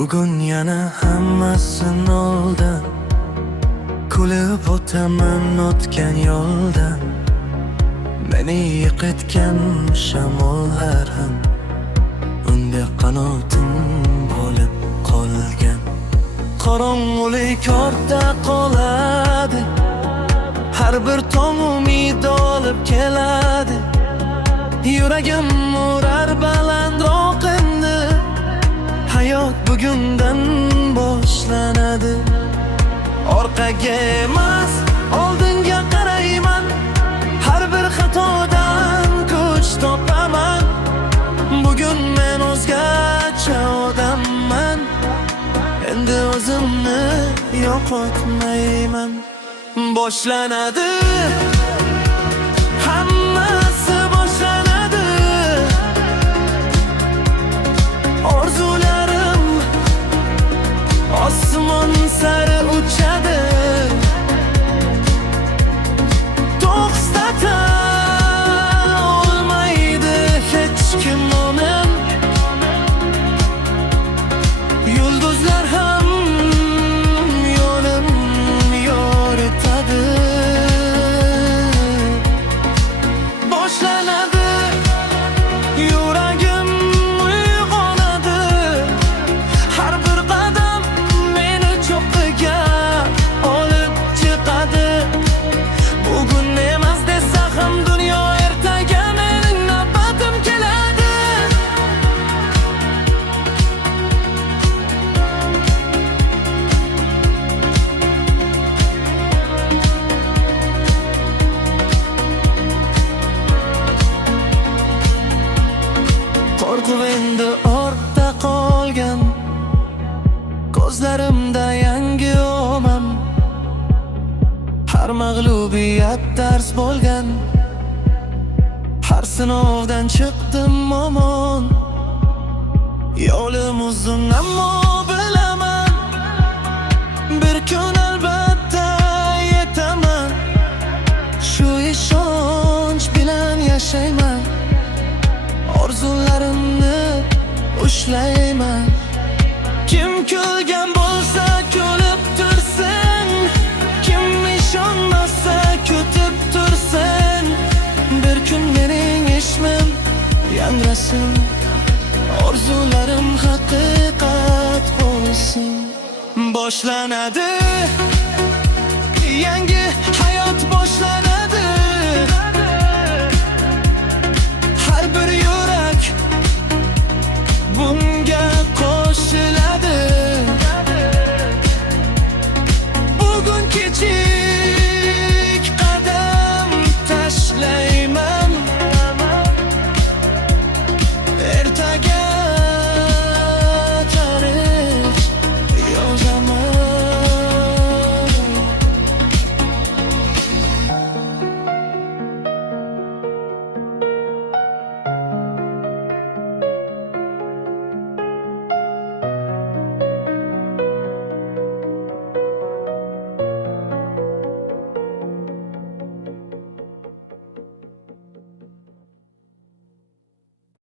Bugun yana hammasi noldan, kulib o'taman o'tgan yo'ldan. Meni yiqitgan shamollar ham unga qanotim bo'lib qolgan. Qorong'ulik ortda qoladi, har bir tong umid olib keladi. Yuragim urar balandroq endi, hayot bugundan boshlanadi. Orqaga emas, oldinga qarayman, har bir xatodan kuch topaman. Bugun men o'zgacha odamman, endi o'zimni yo'qotmayman. Boshlanadi, hammasi boshlanadi. Orzularim osmon sari uchadi. To'xtata olmaydi hech kim uni. Yulduzlar ham yo'lim yo'ritadi. Boshlanadi, yuragim uyg'onadi. Har bir qadam meni cho'qqiga olib chiqadi. Bugun emas desa ham dunyo ertaga mening navbatim keladi. Qo'rquv endi ortda qolgan, ko'zlarimda yangi omam. Har mag'lubiyat dars bo'lgan, har sinovdan chiqdim omon. Yo'lim uzun ammo bilaman, bir kun albatta yetaman. Shu ishonch bilan yashayman, orzularimni ushlayman. Kim kulgan bo'lsa kulib tursin, kim ishonmasa kutib tursin. Bir kun mening ismim yangrasin, orzularim haqiqat bo'lsin. Boshlanadi, yangi hayot boshlanadi.